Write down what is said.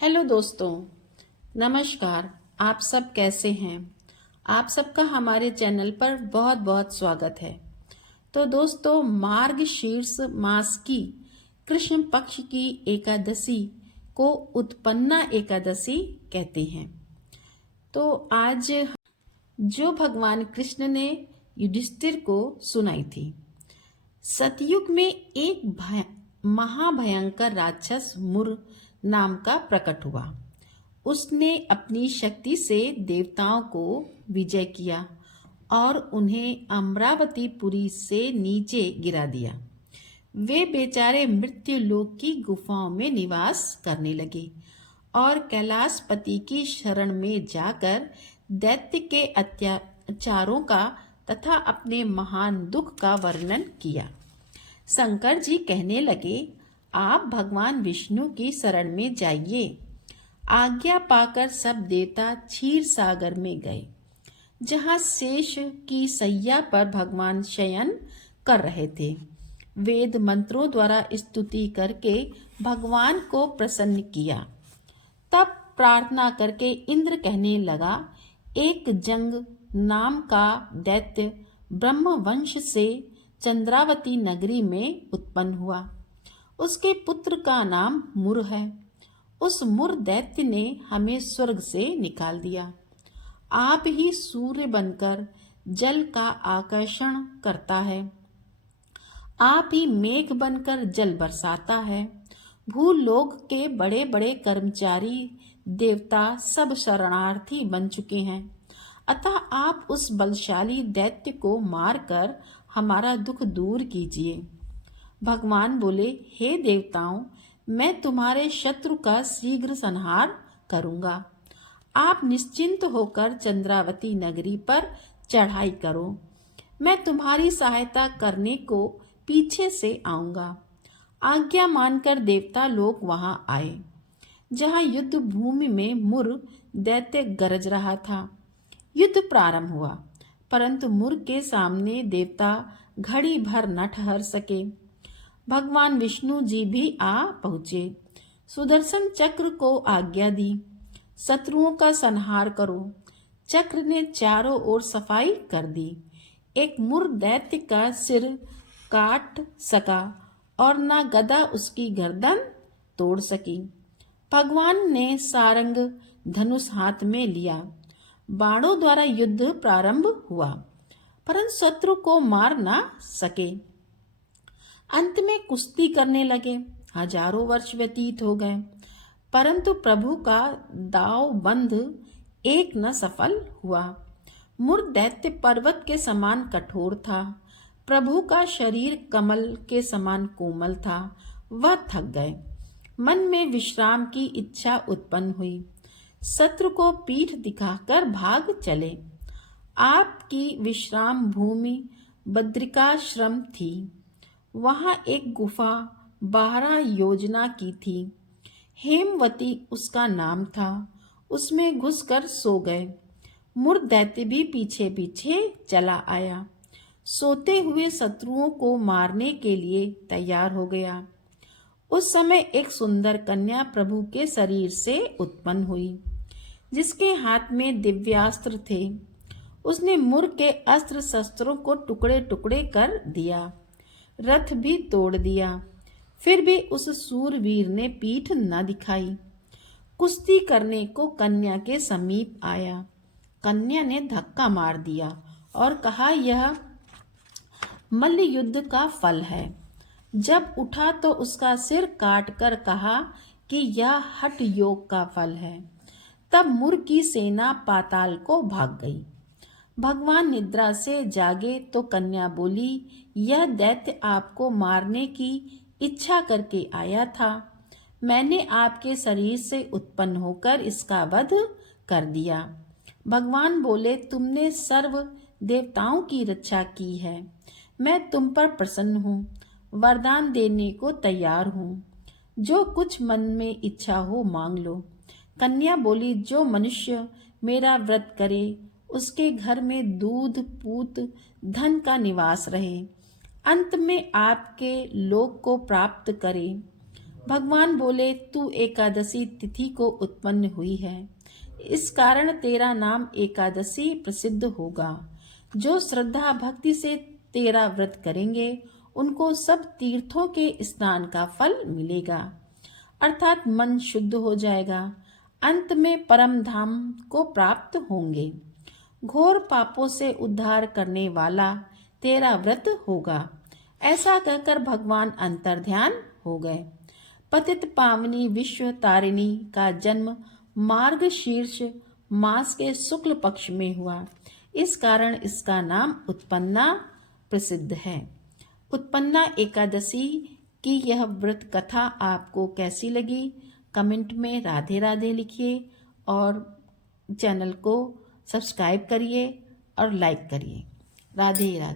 Hello दोस्तों, नमस्कार। आप सब कैसे हैं? आप सबका हमारे चैनल पर बहुत बहुत स्वागत है। तो दोस्तों, मार्गशीर्ष मास की कृष्ण पक्ष की एकादशी को उत्पन्ना एकादशी कहते हैं। तो आज जो भगवान कृष्ण ने युधिष्ठिर को सुनाई थी। सतयुग में एक महाभयंकर राक्षस मुर नाम का प्रकट हुआ। उसने अपनी शक्ति से देवताओं को विजय किया और उन्हें अमरावतीपुरी से नीचे गिरा दिया। वे बेचारे मृत्यु लोक की गुफाओं में निवास करने लगे और कैलाशपति की शरण में जाकर दैत्य के अत्याचारों का तथा अपने महान दुख का वर्णन किया। शंकर जी कहने लगे, आप भगवान विष्णु की शरण में जाइए। आज्ञा पाकर सब देवता क्षीर सागर में गए, जहाँ शेष की सैया पर भगवान शयन कर रहे थे। वेद मंत्रों द्वारा स्तुति करके भगवान को प्रसन्न किया। तब प्रार्थना करके इंद्र कहने लगा, एक जंग नाम का दैत्य ब्रह्मवंश से चंद्रावती नगरी में उत्पन्न हुआ। उसके पुत्र का नाम मुर है। उस मुर दैत्य ने हमें स्वर्ग से निकाल दिया। आप ही सूर्य बनकर जल का आकर्षण करता है। आप ही मेघ बनकर जल बरसाता है। भूलोक के बड़े बड़े कर्मचारी देवता सब शरणार्थी बन चुके हैं। अतः आप उस बलशाली दैत्य को मारकर हमारा दुख दूर कीजिए। भगवान बोले, हे देवताओं, मैं तुम्हारे शत्रु का शीघ्र संहार करूंगा। आप निश्चिंत होकर चंद्रावती नगरी पर चढ़ाई करो। मैं तुम्हारी सहायता करने को पीछे से आऊंगा। आज्ञा मानकर देवता लोग वहां आए, जहां युद्ध भूमि में मुर दैत्य गरज रहा था। युद्ध प्रारंभ हुआ, परंतु मुर के सामने देवता घड़ी भर न ठहर सके। भगवान विष्णु जी भी आ पहुंचे। सुदर्शन चक्र को आज्ञा दी, शत्रुओं का संहार करो। चक्र ने चारों ओर सफाई कर दी। एक मुर दैत्य का सिर काट सका और न गदा उसकी गर्दन तोड़ सकी। भगवान ने सारंग धनुष हाथ में लिया। बाणों द्वारा युद्ध प्रारंभ हुआ, परंतु शत्रु को मार ना सके। अंत में कुश्ती करने लगे। हजारों वर्ष व्यतीत हो गए, परंतु प्रभु का दाव बंध एक न सफल हुआ। मुर दैत्य पर्वत के समान कठोर था। प्रभु का शरीर कमल के समान कोमल था। वह थक गए। मन में विश्राम की इच्छा उत्पन्न हुई। शत्रु को पीठ दिखाकर भाग चले। आपकी विश्राम भूमि बद्रिकाश्रम थी। वहां एक गुफा 12 योजना की थी। हेमवती उसका नाम था। उसमें घुसकर सो गए। मुर दैत्य भी पीछे पीछे चला आया। सोते हुए शत्रुओं को मारने के लिए तैयार हो गया। उस समय एक सुंदर कन्या प्रभु के शरीर से उत्पन्न हुई, जिसके हाथ में दिव्यास्त्र थे। उसने मुर के अस्त्र शस्त्रों को टुकड़े टुकड़े कर दिया, रथ भी तोड़ दिया। फिर भी उस सूरवीर ने पीठ न दिखाई। कुश्ती करने को कन्या के समीप आया। कन्या ने धक्का मार दिया और कहा, यह मल्ल युद्ध का फल है। जब उठा तो उसका सिर काट कर कहा कि यह हठ योग का फल है। तब मुर की सेना पाताल को भाग गई। भगवान निद्रा से जागे तो कन्या बोली, यह दैत्य आपको मारने की इच्छा करके आया था। मैंने आपके शरीर से उत्पन्न होकर इसका वध कर दिया। भगवान बोले, तुमने सर्व देवताओं की रक्षा की है। मैं तुम पर प्रसन्न हूँ, वरदान देने को तैयार हूँ। जो कुछ मन में इच्छा हो मांग लो। कन्या बोली, जो मनुष्य मेरा व्रत करे उसके घर में दूध पूत धन का निवास रहे, अंत में आपके लोक को प्राप्त करे। भगवान बोले, तू एकादशी तिथि को उत्पन्न हुई है, इस कारण तेरा नाम एकादशी प्रसिद्ध होगा। जो श्रद्धा भक्ति से तेरा व्रत करेंगे उनको सब तीर्थों के स्नान का फल मिलेगा, अर्थात मन शुद्ध हो जाएगा, अंत में परम धाम को प्राप्त होंगे। घोर पापों से उद्धार करने वाला तेरा व्रत होगा। ऐसा कहकर भगवान अंतर्ध्यान हो गए। पतित पावनी विश्व तारिणी का जन्म मार्गशीर्ष मास के शुक्ल पक्ष में हुआ, इस कारण इसका नाम उत्पन्ना प्रसिद्ध है। उत्पन्ना एकादशी की यह व्रत कथा आपको कैसी लगी? कमेंट में राधे राधे लिखिए और चैनल को सब्सक्राइब करिए और लाइक करिए। राधे राधे।